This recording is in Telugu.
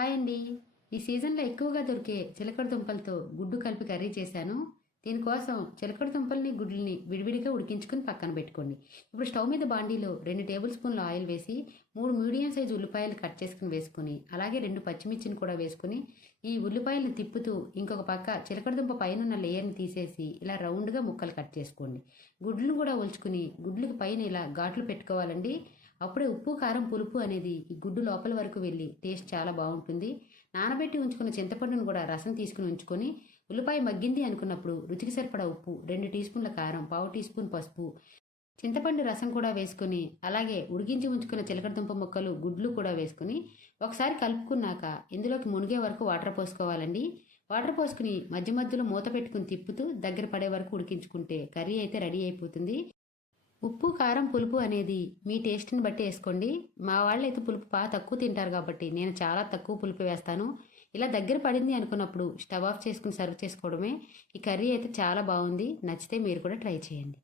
హాయ్ అండి. ఈ సీజన్లో ఎక్కువగా దొరికే చిలకడ దుంపలతో గుడ్డు కలిపి కర్రీ చేశాను. దీనికోసం చిలకడ దుంపల్ని గుడ్లని విడివిడిగా ఉడికించుకుని పక్కన పెట్టుకోండి. ఇప్పుడు స్టవ్ మీద బాండీలో 2 టేబుల్ స్పూన్ల ఆయిల్ వేసి 3 మీడియం సైజు ఉల్లిపాయలు కట్ చేసుకుని వేసుకుని అలాగే 2 పచ్చిమిర్చిని కూడా వేసుకుని ఈ ఉల్లిపాయలను తిప్పుతూ ఇంకొక పక్క చిలకడ దుంప పైన లేయర్ని తీసేసి ఇలా రౌండ్గా ముక్కలు కట్ చేసుకోండి. గుడ్లను కూడా ఒలుచుకుని గుడ్లకు పైన ఇలా ఘాట్లు పెట్టుకోవాలండి. అప్పుడే ఉప్పు కారం పులుపు అనేది ఈ గుడ్డు లోపల వరకు వెళ్ళి టేస్ట్ చాలా బాగుంటుంది. నానబెట్టి ఉంచుకున్న చింతపండును కూడా రసం తీసుకుని ఉంచుకొని ఉల్లిపాయ మగ్గింది అనుకున్నప్పుడు రుచికి సరిపడా ఉప్పు, 2 టీ స్పూన్ల కారం, పావు టీ స్పూన్ పసుపు, చింతపండు రసం కూడా వేసుకుని అలాగే ఉడికించి ఉంచుకున్న చిలకడదుంప ముక్కలు గుడ్లు కూడా వేసుకుని ఒకసారి కలుపుకున్నాక ఇందులోకి మునిగే వరకు వాటర్ పోసుకోవాలండి. వాటర్ పోసుకుని మధ్య మధ్యలో మూత పెట్టుకుని తిప్పుతూ దగ్గర పడే వరకు ఉడికించుకుంటే కర్రీ అయితే రెడీ అయిపోతుంది. ఉప్పు కారం పులుపు అనేది మీ టేస్ట్ని బట్టి వేసుకోండి. మా వాళ్ళు అయితే పులుపు బాగా తక్కువ తింటారు కాబట్టి నేను చాలా తక్కువ పులుపు వేస్తాను. ఇలా దగ్గర పడింది అనుకున్నప్పుడు స్టవ్ ఆఫ్ చేసుకుని సర్వ్ చేసుకోవడమే. ఈ కర్రీ అయితే చాలా బాగుంది. నచ్చితే మీరు కూడా ట్రై చేయండి.